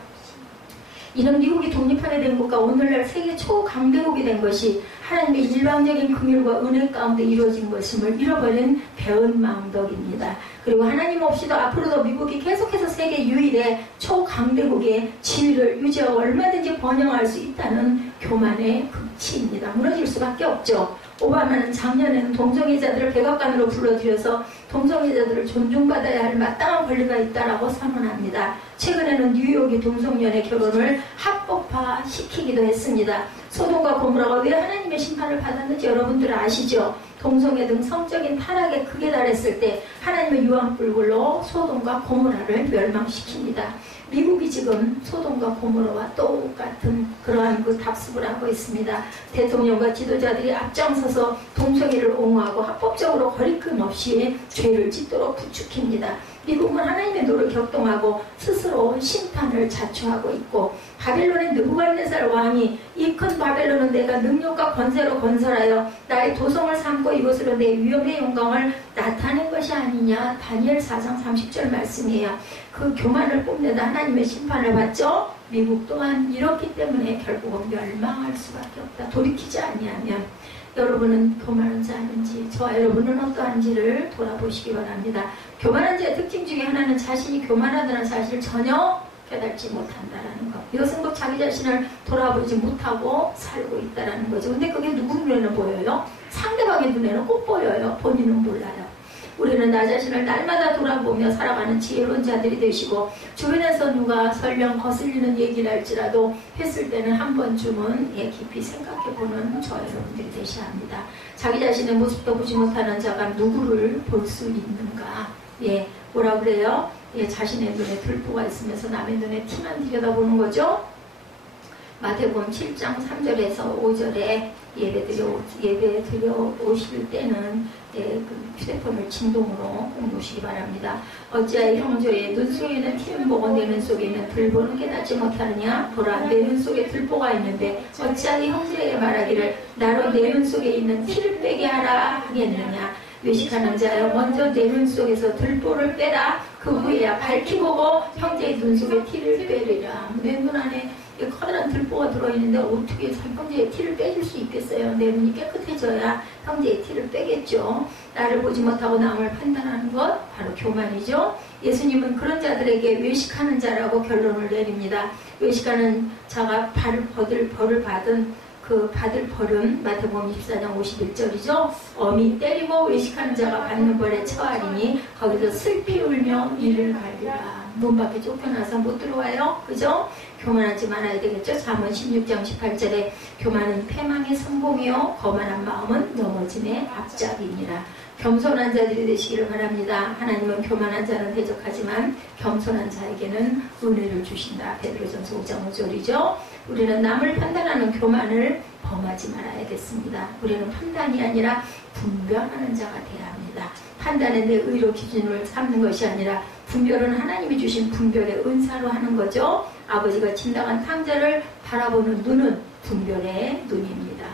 이런 미국이 독립하게 된 것과 오늘날 세계 초강대국이 된 것이 하나님의 일방적인 긍휼과 은혜 가운데 이루어진 것임을 잃어버린 배은망덕입니다. 그리고 하나님 없이도 앞으로도 미국이 계속해서 세계 유일의 초강대국의 지위를 유지하고 얼마든지 번영할 수 있다는 교만의 극치입니다. 무너질 수밖에 없죠. 오바마는 작년에는 동성애자들을 백악관으로 불러들여서 동성애자들을 존중받아야 할 마땅한 권리가 있다라고 선언합니다. 최근에는 뉴욕이 동성연애 결혼을 합법화시키기도 했습니다. 소돔과 고모라가 왜 하나님의 심판을 받았는지 여러분들 아시죠? 동성애 등 성적인 타락에 극에 달했을 때 하나님의 유황불불로 소돔과 고모라를 멸망시킵니다. 미국이 지금 소돔과 고모라와 똑같은 그러한 그 답습을 하고 있습니다. 대통령과 지도자들이 앞장서서 동성애를 옹호하고 합법적으로 거리낌 없이 죄를 짓도록 부추깁니다. 미국은 하나님의 노를 격동하고 스스로 심판을 자초하고 있고 바벨론의 느부갓네살 왕이 이 큰 바벨론은 내가 능력과 권세로 건설하여 나의 도성을 삼고 이것으로 내 위엄의 영광을 나타낸 것이 아니냐. 다니엘 4장 30절 말씀이에요. 그 교만을 뽐내다 하나님의 심판을 받죠. 미국 또한 이렇기 때문에 결국은 멸망할 수밖에 없다. 돌이키지 아니하면. 여러분은 교만한 자인지 저와 여러분은 어떠한지를 돌아보시기 바랍니다. 교만한 자의 특징 중에 하나는 자신이 교만하다는 사실을 전혀 깨닫지 못한다라는 것. 이것은 꼭 자기 자신을 돌아보지 못하고 살고 있다라는 거죠. 근데 그게 누구 눈에는 보여요? 상대방의 눈에는 꼭 보여요. 본인은 몰라요. 우리는 나 자신을 날마다 돌아보며 살아가는 지혜로운 자들이 되시고 주변에서 누가 설령 거슬리는 얘기를 할지라도 했을 때는 한 번쯤은 깊이 생각해보는 저 여러분들이 되셔야 합니다. 자기 자신의 모습도 보지 못하는 자가 누구를 볼 수 있는가. 뭐라 그래요? 자신의 눈에 들보가 있으면서 남의 눈에 티만 들여다보는 거죠. 마태복음 7장 3절에서 5절에 예배 드려 오실 때는 그 휴대폰을 진동으로 꼭 놓으시기 바랍니다. 어찌하여 형제의 눈 속에는 티를 보고 내 눈 속에는 들보는 깨닫지 못하느냐? 보라, 내 눈 속에 들보가 있는데 어찌하여 형제에게 말하기를 나로 내 눈 속에 있는 티를 빼게 하라 하겠느냐? 외식하는 자여, 먼저 내 눈 속에서 들보를 빼라. 그 후에야 밝히 보고 형제의 눈 속에 티를 빼리라. 내 눈 안에 커다란 들보가 들어있는데 어떻게 형제의 티를 빼줄 수 있겠어요? 내 눈이 깨끗해져야 형제의 티를 빼겠죠. 나를 보지 못하고 남을 판단하는 것 바로 교만이죠. 예수님은 그런 자들에게 외식하는 자라고 결론을 내립니다. 외식하는 자가 벌을 받을 벌은 마태복음 24장 51절이죠. 어미 때리고 외식하는 자가 받는 벌에 처하리니 거기서 슬피 울며 이를 갈리라. 문 밖에 쫓겨나서 못 들어와요. 그죠? 교만하지 말아야 되겠죠. 잠언 16장 18절에 교만은 패망의 성공이요 거만한 마음은 넘어짐의 앞잡이니라. 겸손한 자들이 되시기를 바랍니다. 하나님은 교만한 자는 대적하지만 겸손한 자에게는 은혜를 주신다. 베드로전서 5장 5절이죠. 우리는 남을 판단하는 교만을 범하지 말아야겠습니다. 우리는 판단이 아니라 분별하는 자가 되어야 합니다. 판단은 내 의로 기준을 삼는 것이 아니라 분별은 하나님이 주신 분별의 은사로 하는 거죠. 아버지가 진당한 탕자를 바라보는 눈은 분별의 눈입니다.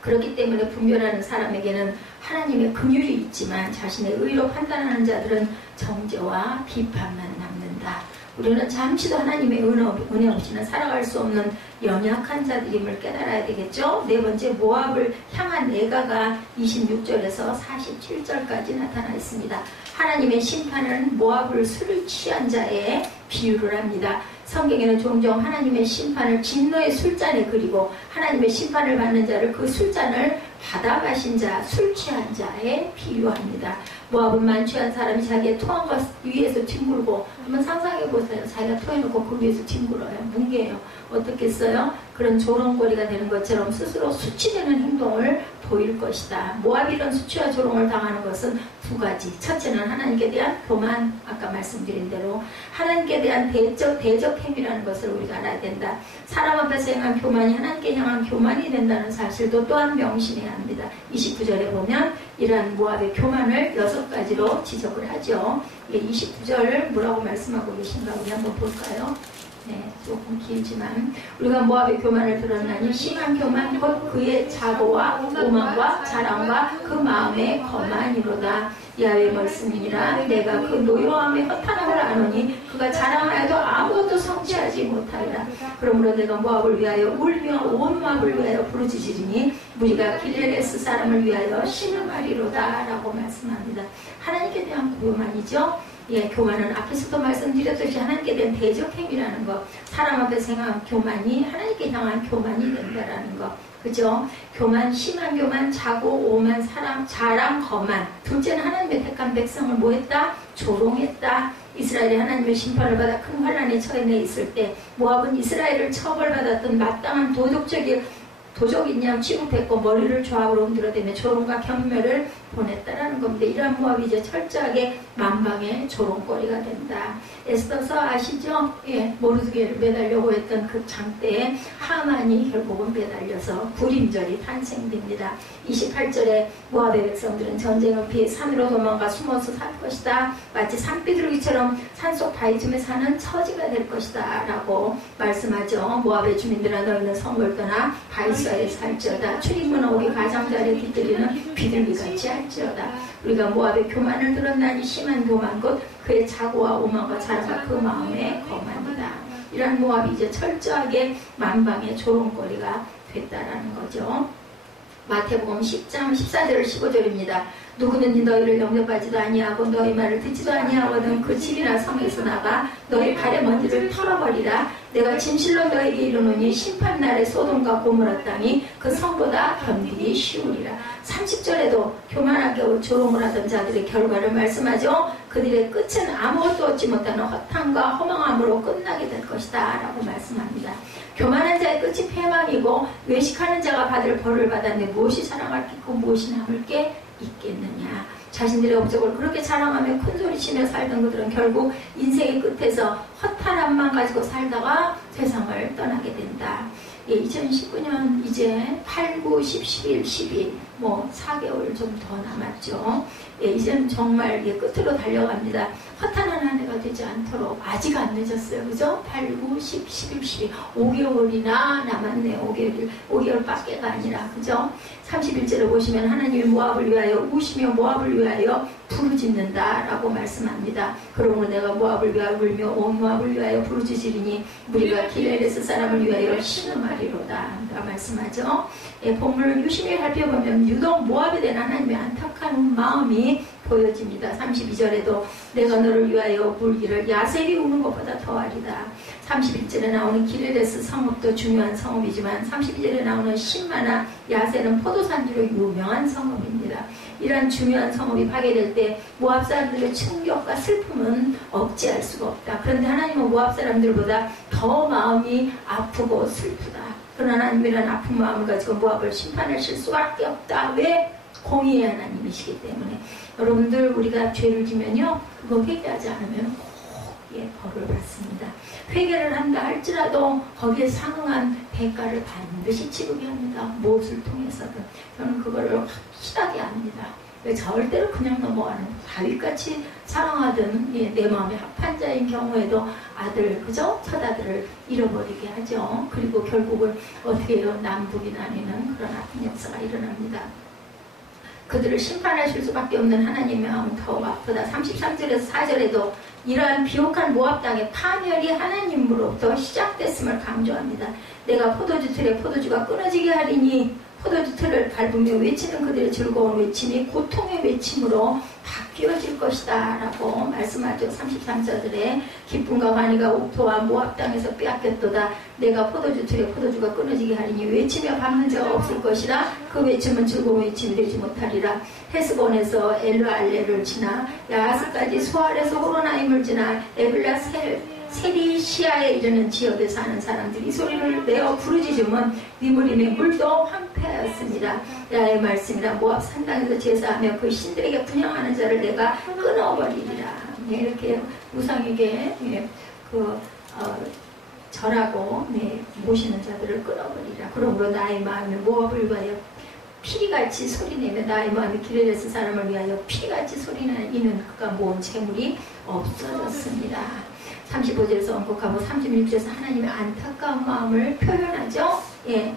그렇기 때문에 분별하는 사람에게는 하나님의 긍휼이 있지만 자신의 의로 판단하는 자들은 정죄와 비판만 남는다. 우리는 잠시도 하나님의 은혜 없이는 살아갈 수 없는 연약한 자들임을 깨달아야 되겠죠. 네 번째, 모압을 향한 애가가 26절에서 47절까지 나타나 있습니다. 하나님의 심판은 모압을 술을 취한 자에 비유를 합니다. 성경에는 종종 하나님의 심판을 진노의 술잔에 그리고 하나님의 심판을 받는 자를 그 술잔을 받아 마신 자, 술 취한 자에 비유합니다. 모압은 만취한 사람이 자기의 토한 것 위에서 뒹굴고, 한번 상상해 보세요. 자기가 토해놓고 그 위에서 뒹굴어요. 뭉개요. 어떻겠어요? 그런 조롱거리가 되는 것처럼 스스로 수치되는 행동을 보일 것이다. 모압이 이런 수치와 조롱을 당하는 것은 두 가지. 첫째는 하나님께 대한 교만, 아까 말씀드린 대로 하나님께 대한 대적 행위라는 것을 우리가 알아야 된다. 사람 앞에서 행한 교만이 하나님께 향한 교만이 된다는 사실도 또한 명심해야 합니다. 29절에 보면 이러한 모압의 교만을 6가지로 지적을 하죠. 이게 29절 뭐라고 말씀하고 계신가 우리 한번 볼까요? 네, 조금 길지만 우리가 모압의 교만을 들었나니 심한 교만 곧 그의 자고와 오만과 자랑과 그 마음의 거만이로다. 야훼의 말씀이니라. 내가 그 노여함의 허탄함을 아노니 그가 자랑하여도 아무것도 성취하지 못하리라. 그러므로 내가 모압을 위하여 울며 온 모압을 위하여 부르짖으리니 무리가 길레레스 사람을 위하여 신음하리로다 라고 말씀합니다. 하나님께 대한 교만이죠. 예, 교만은 앞에서도 말씀드렸듯이 하나님께 대한 대적행위라는 것, 사람 앞에서 행한 교만이 하나님께 향한 교만이 된다라는 것, 그죠? 교만, 심한 교만, 자고, 오만, 자랑, 거만. 둘째는 하나님의 택한 백성을 뭐했다? 조롱했다. 이스라엘이 하나님의 심판을 받아 큰 환란에 처해 있을 때 모압은 이스라엘을 처벌받았던 마땅한 도적인 양 취급했고 머리를 좌우로 흔들어대며 조롱과 경멸을 보냈다라는 겁니다. 이러한 모압이 이제 철저하게 만방의 조롱거리가 된다. 에스더서 아시죠? 예, 모르드게를 매달려고 했던 그 장대에 하만이 결국은 매달려서 불임절이 탄생됩니다. 28절에 모압의 백성들은 전쟁을 피해 산으로 도망가 숨어서 살 것이다. 마치 산비둘기처럼 산속 바위쯤에 사는 처지가 될 것이다 라고 말씀하죠. 모압의 주민들아 너희는 성을 떠나 바위사에 살지어다. 출입문은 우리 가장자리에 뒤들리는 비둘기같이 할지어다. 우리가 모압의 교만을 들었나니 심한 교만 곧 그의 자고와 오만과 자랑과 그 마음의 거만이다. 이런 모압이 이제 철저하게 만방의 조롱거리가 됐다라는 거죠. 마태복음 10장 14절 15절입니다. 누구든지 너희를 영접하지도 아니하고 너희 말을 듣지도 아니하거든 그 집이나 성에서 나가 너희 발의 먼지를 털어버리라. 내가 진실로 너희에게 이르노니 심판날에 소돔과 고모라 땅이 그 성보다 견디기 쉬우리라. 30절에도 교만하게 조롱을 하던 자들의 결과를 말씀하죠. 그들의 끝은 아무것도 얻지 못하는 허탄과 허망함으로 끝나게 될 것이다 라고 말씀합니다. 교만한 자의 끝이 패망이고 외식하는 자가 받을 벌을 받았는데 무엇이 살아갈 게 있고 무엇이 남을 게 있겠느냐. 자신들의 업적을 그렇게 자랑하며 큰소리치며 살던 그들은 결국 인생의 끝에서 허탈함만 가지고 살다가 세상을 떠나게 된다. 2019년 이제 8, 9, 10, 11, 12 뭐 4개월 좀 더 남았죠. 이제는 정말 끝으로 달려갑니다. 허탄한 한 해가 되지 않도록 아직 안 늦었어요. 그죠? 8, 9, 10, 11, 12 5개월이나 남았네요. 5개월밖에가 아니라 그죠? 31절을 보시면 하나님이 모압을 위하여 우시며 모압을 위하여 부르짖는다라고 말씀합니다. 그러므로 내가 모압을 위하여 울며 온 모압을 위하여 부르짖으리니 우리가 기레레스 사람을 위하여 신음하리로다 말씀하죠. 본문을 유심히 살펴보면 유독 모압에 대한 하나님의 안타까운 마음이 보여집니다. 32절에도 내가 너를 위하여 울기를 야셀이 우는 것보다 더하리다. 31절에 나오는 기레레스 성읍도 중요한 성읍이지만 32절에 나오는 신마나 야셀은 포도산지로 유명한 성읍입니다. 이러한 중요한 성읍이 파괴될 때 모압 사람들의 충격과 슬픔은 억제할 수가 없다. 그런데 하나님은 모압 사람들보다 더 마음이 아프고 슬프다. 그러나 하나님이란 아픈 마음을 가지고 모압을 심판하실 수밖에 없다. 왜? 공의의 하나님이시기 때문에. 여러분들 우리가 죄를 지면요 그거 회개하지 않으면 꼭 벌을 받습니다. 회개를 한다 할지라도 거기에 상응한 대가를 반드시 치르게 합니다. 무엇을 통해서든. 저는 그거를 확실하게 압니다. 절대로 그냥 넘어가는 다윗같이 사랑하던 내 마음의 합한 자인 경우에도 아들 그죠? 첫아들을 잃어버리게 하죠. 그리고 결국은 어떻게 해요? 남북이 나뉘는 그런 아픈 역사가 일어납니다. 그들을 심판하실 수밖에 없는 하나님의 마음은 더욱 아프다. 33절에서 4절에도 이러한 비옥한 모압 땅의 파멸이 하나님으로부터 시작됐음을 강조합니다. 내가 포도주 틀에 포도주가 끊어지게 하리니 포도주 틀을 밟으며 외치는 그들의 즐거운 외침이 고통의 외침으로 바뀌어질 것이다 라고 말씀하죠. 33절에 기쁨과 관이가 옥토와 모압 땅에서 빼앗겼도다. 내가 포도주 틀에 포도주가 끊어지게 하리니 외치며 밟는 자가 없을 것이라. 그 외침은 즐거운 외침이 되지 못하리라. 헤스본에서 엘르알레를 지나 야하스까지 소알에서 호로나임을 지나 에블라 세리시아에 이르는 지역에 사는 사람들이 이 소리를 내어 부르짖으면 니무림의 물도 황폐하였습니다. 야의 말씀이라. 모압 산당에서 제사하며 그 신들에게 분향하는 자를 내가 끊어버리리라. 이렇게 우상에게 절하고 모시는 자들을 끊어버리라. 그러므로 나의 마음이 모압을 위하여 피리같이 소리내며 나의 마음이 기레레스 사람을 위하여 피리같이 소리내는 이는 그가 모은 재물이 없어졌습니다. 35절에서 언급하고 36절에서 하나님의 안타까운 마음을 표현하죠.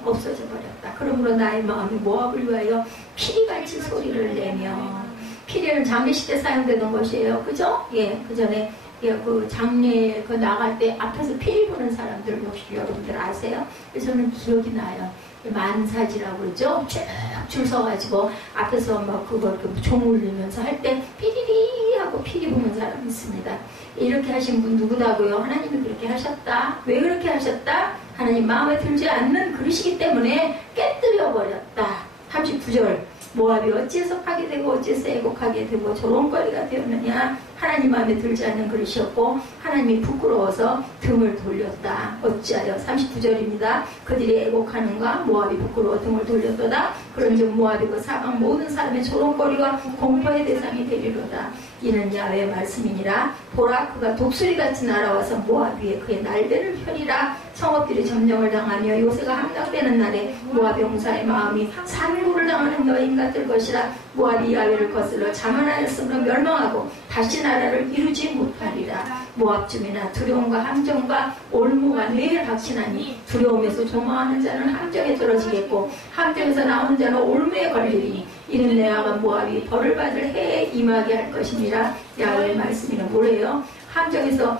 없어져 버렸다. 그러므로 나의 마음이 모압을 위하여 피리같이 소리를 내며. 피리는 장례식 때 사용되던 것이에요. 그죠? 그 전에 그 장례 나갈 때 앞에서 피리 부는 사람들 혹시 여러분들 아세요? 저는 기억이 나요. 만사지라고 그러죠? 쭉 줄 서가지고 앞에서 막 그걸 종 울리면서 할 때 피리리 하고 피리 부는 사람이 있습니다. 이렇게 하신 분 누구다고요? 하나님이 그렇게 하셨다. 왜 그렇게 하셨다? 하나님 마음에 들지 않는 그릇이기 때문에 깨뜨려 버렸다. 39절 모압이 어찌해서 파괴되고 어찌해서 애곡하게 되고 조롱거리가 되었느냐. 하나님 마음에 들지 않는 그릇이었고 하나님이 부끄러워서 등을 돌렸다. 어찌하여 39절입니다. 그들이 애곡하는가 모압이 부끄러워 등을 돌렸도다. 그런즉 모압이 그 사방 모든 사람의 조롱거리와 공포의 대상이 되리로다. 이는 야훼의 말씀이니라. 보라 그가 독수리같이 날아와서 모압 위에 그의 날개를 펴리라. 성읍들이 점령을 당하며 요새가 함락되는 날에 모압 용사의 마음이 산고를 당하는 여인 같을 것이라. 모압이 야훼를 거슬러 자만하였으므로 멸망하고 다시 나라를 이루지 못하리라. 모압쯤이나 두려움과 함정과 올무가 뇌에 박히나니 두려움에서 조망하는 자는 함정에 떨어지겠고 함정에서 나오는 자는 올무에 걸리리니 이는 내아가 모압이 벌을 받을 해에 임하게 할 것이니라. 야훼의 말씀이는 뭐래요? 함정에서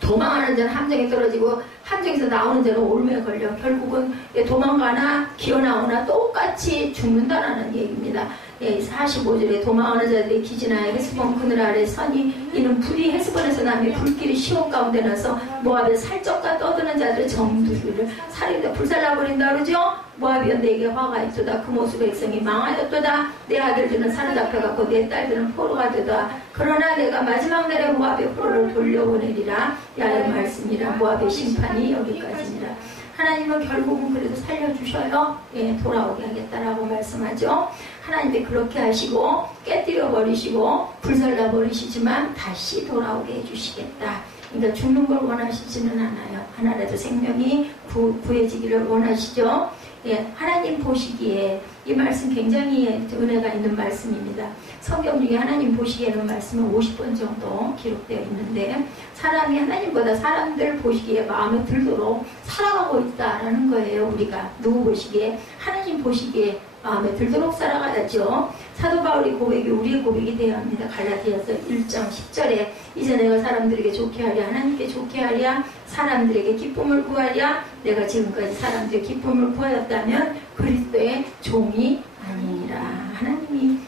도망하는 자는 함정에 떨어지고 함정에서 나오는 자는 올무에 걸려 결국은 도망가나 기어나오나 똑같이 죽는다라는 얘기입니다. 45절에 도망하는 자들이 기진하여 헤스본 그늘 아래 서니 이는 불이 헤스본에서 나며 불길이 시온 가운데 나서 모압의 살적과 떠드는 자들의 정두리를 살인다 불살라버린다 그러죠. 모압이여 내게 화가 있도다. 그 모습의 백성이 망하였도다. 내 아들들은 산에 잡혀갔고 내 딸들은 포로가 되다. 그러나 내가 마지막 날에 모압의 포로를 돌려보내리라. 야훼의 말씀이라. 모압의 심판이 여기까지니라. 하나님은 결국은 그래도 살려주셔요. 예, 돌아오게 하겠다라고 말씀하죠. 하나님이 그렇게 하시고 깨뜨려 버리시고 불살라 버리시지만 다시 돌아오게 해주시겠다. 그러니까 죽는 걸 원하시지는 않아요. 하나라도 생명이 구해지기를 원하시죠. 예, 하나님 보시기에 이 말씀 굉장히 은혜가 있는 말씀입니다. 성경 중에 하나님 보시기에는 말씀은 50번 정도 기록되어 있는데 사람이 하나님보다 사람들 보시기에 마음에 들도록 살아가고 있다라는 거예요. 우리가 누구 보시기에? 하나님 보시기에 마음에 들도록 살아가야죠. 사도 바울의 고백이 우리의 고백이 되어야 합니다. 갈라디아서 1장 10절에 이제 내가 사람들에게 좋게 하랴 하나님께 좋게 하랴 사람들에게 기쁨을 구하랴 내가 지금까지 사람들의 기쁨을 구하였다면 그리스도의 종이 아니니라. 하나님이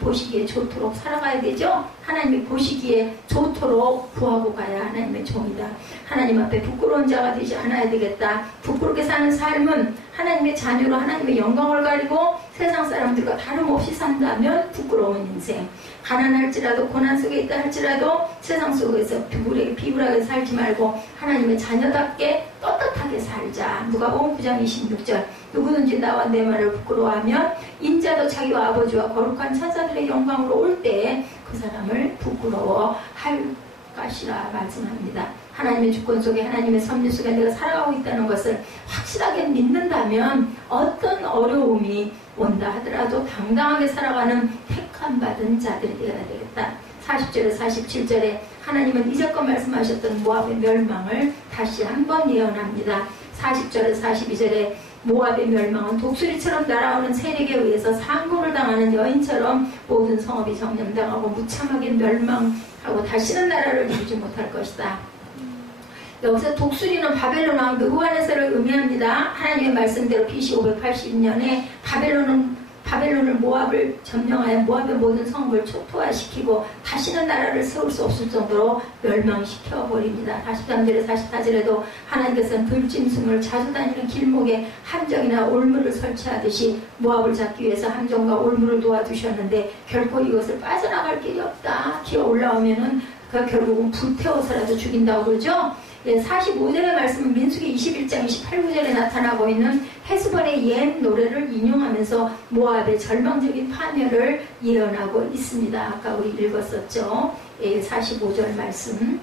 보시기에 좋도록 살아가야 되죠. 하나님이 보시기에 좋도록 구하고 가야 하나님의 종이다. 하나님 앞에 부끄러운 자가 되지 않아야 되겠다. 부끄럽게 사는 삶은 하나님의 자녀로 하나님의 영광을 가리고 세상 사람들과 다름없이 산다면 부끄러운 인생. 가난할지라도 고난 속에 있다 할지라도 세상 속에서 비굴하게 살지 말고 하나님의 자녀답게 떳떳하게 살자. 누가복음 9장 26절 누구든지 나와 내 말을 부끄러워하면 인자도 자기와 아버지와 거룩한 천사들의 영광으로 올 때 그 사람을 부끄러워할 것이라 말씀합니다. 하나님의 주권 속에 하나님의 섭리 속에 내가 살아가고 있다는 것을 확실하게 믿는다면 어떤 어려움이 온다 하더라도 당당하게 살아가는 택함 받은 자들이 되어야 되겠다. 40절에 47절에 하나님은 이제껏 말씀하셨던 모압의 멸망을 다시 한번 예언합니다. 40절에 42절에 모압의 멸망은 독수리처럼 날아오는 세력에 의해서 상고를 당하는 여인처럼 모든 성읍이 정령당하고 무참하게 멸망하고 다시는 나라를 이루지 못할 것이다. 여기서 독수리는 바벨론 왕 느부갓네살을 의미합니다. 하나님의 말씀대로 BC 580년에 바벨론을 모압을 점령하여 모압의 모든 성읍을 초토화시키고 다시는 나라를 세울 수 없을 정도로 멸망시켜버립니다. 43절에 44절에도 하나님께서는 들짐승을 자주 다니는 길목에 함정이나 올무를 설치하듯이 모압을 잡기 위해서 함정과 올무를 도와주셨는데 결코 이것을 빠져나갈 길이 없다. 기어 올라오면은 결국은 불태워서라도 죽인다고 그러죠. 45절의 말씀은 민수기 21장 28구절에 나타나고 있는 헤스본의 옛 노래를 인용하면서 모압의 절망적인 파멸을 예언하고 있습니다. 아까 우리 읽었었죠. 45절 말씀.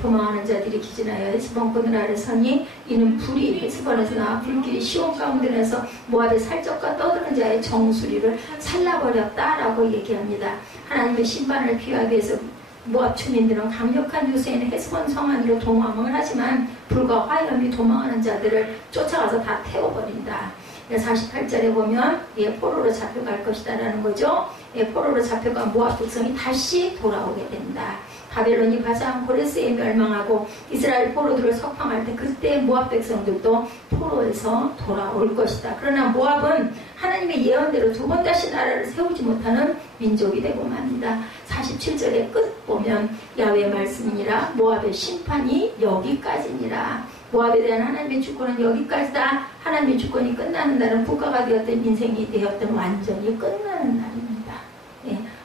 도망하는 자들이 기진하여 헤스본 그늘 아래 서니 이는 불이 헤스본에서 나와 불길이 시온 가운데에서 모압의 살적과 떠드는 자의 정수리를 살라버렸다라고 얘기합니다. 하나님의 심판을 피하기 위해서 모압 주민들은 강력한 요새인 헤스본 성 안으로 도망을 하지만 불과 화염이 도망하는 자들을 쫓아가서 다 태워버린다. 48절에 보면 포로로 잡혀갈 것이다 라는 거죠. 포로로 잡혀간 모압 백성이 다시 돌아오게 된다. 바벨론이 가장 고레스에 멸망하고 이스라엘 포로들을 석방할 때 그때 모압 백성들도 포로에서 돌아올 것이다. 그러나 모압은 하나님의 예언대로 두 번 다시 나라를 세우지 못하는 민족이 되고 맙니다. 47절의 끝 보면 야훼의 말씀이니라 모압의 심판이 여기까지니라. 모압에 대한 하나님의 주권은 여기까지다. 하나님의 주권이 끝나는 날은 국가가 되었던 인생이 되었던 완전히 끝나는 날입니다.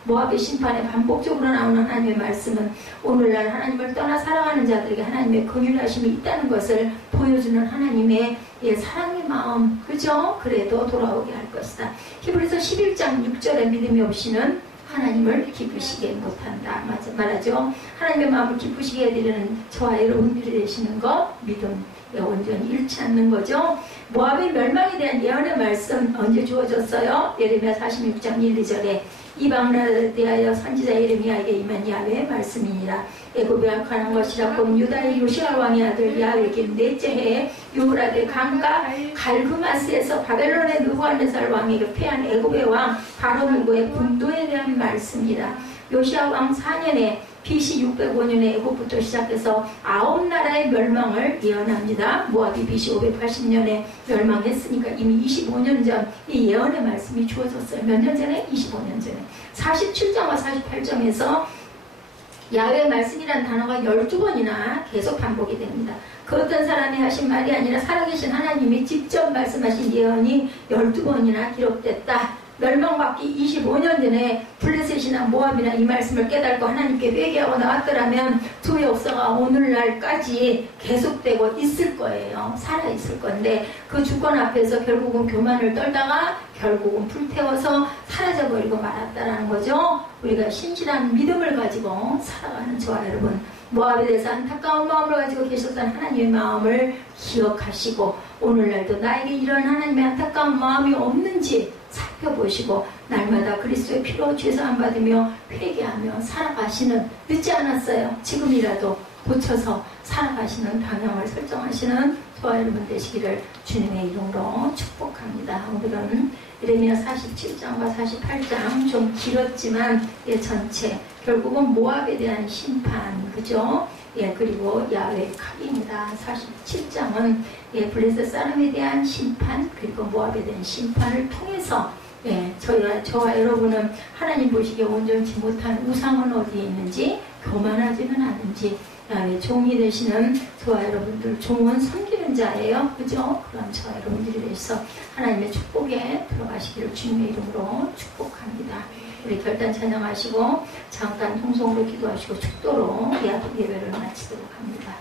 모압의 심판에 반복적으로 나오는 하나님의 말씀은 오늘날 하나님을 떠나 살아가는 자들에게 하나님의 긍휼하심이 있다는 것을 보여주는 하나님의 사랑의 마음, 그죠? 그래도 돌아오게 할 것이다. 히브리서 11장 6절에 믿음이 없이는 하나님을 기쁘시게 못한다 말하죠. 하나님의 마음을 기쁘시게 해드리는 저와 여러분들이 되시는 것 믿음 온전히 잃지 않는 거죠. 모압의 멸망에 대한 예언의 말씀 언제 주어졌어요? 예레미야 46장 1, 2절에 이방 나라에 대하여 선지자 예레미야에게 임한 야훼의 말씀이니라. 애굽에 관한 것이라 곧 유다의 요시야 왕의 아들 야훼에게 넷째 해에 유브라데 강가 갈그마스에서 바벨론의 느부갓네살 왕에게 패한 애굽의 왕 바로 누고의 분도에 대한 말씀이라. 요시야 왕 4년에 BC 605년에 애굽부터 시작해서 9나라의 멸망을 예언합니다. 모압이 BC 580년에 멸망했으니까 이미 25년 전 이 예언의 말씀이 주어졌어요. 몇 년 전에? 25년 전에. 47장과 48장에서 야훼의 말씀이라는 단어가 12번이나 계속 반복이 됩니다. 그 어떤 사람이 하신 말이 아니라 살아계신 하나님이 직접 말씀하신 예언이 12번이나 기록됐다. 멸망받기 25년 전에 블레셋이나 모압이나 이 말씀을 깨닫고 하나님께 회개하고 나왔더라면 두 역사가 오늘날까지 계속되고 있을 거예요. 살아있을 건데 그 주권 앞에서 결국은 교만을 떨다가 결국은 불태워서 사라져버리고 말았다라는 거죠. 우리가 신실한 믿음을 가지고 살아가는 저와 여러분, 모압에 대해서 안타까운 마음을 가지고 계셨던 하나님의 마음을 기억하시고 오늘날도 나에게 이런 하나님의 안타까운 마음이 없는지 살펴보시고 날마다 그리스도의 피로 죄사함 받으며 회개하며 살아가시는, 늦지 않았어요. 지금이라도 고쳐서 살아가시는 방향을 설정하시는 저와 여러분 되시기를 주님의 이름으로 축복합니다. 오늘은 예레미야 47장과 48장 좀 길었지만 전체 결국은 모압에 대한 심판, 그죠? 그리고 야훼 칼입니다. 47장은 블레셋 사람에 대한 심판, 그리고 모압에 대한 심판을 통해서 저와 여러분은 하나님 보시기에 온전치 못한 우상은 어디에 있는지, 교만하지는 않은지, 종이 되시는 저와 여러분들, 종은 섬기는 자예요. 그죠? 그런 저와 여러분들이 되셔서 하나님의 축복에 들어가시기를 주님의 이름으로 축복합니다. 우리 결단 찬양하시고 잠깐 통성으로 기도하시고 축도로 예배를 마치도록 합니다.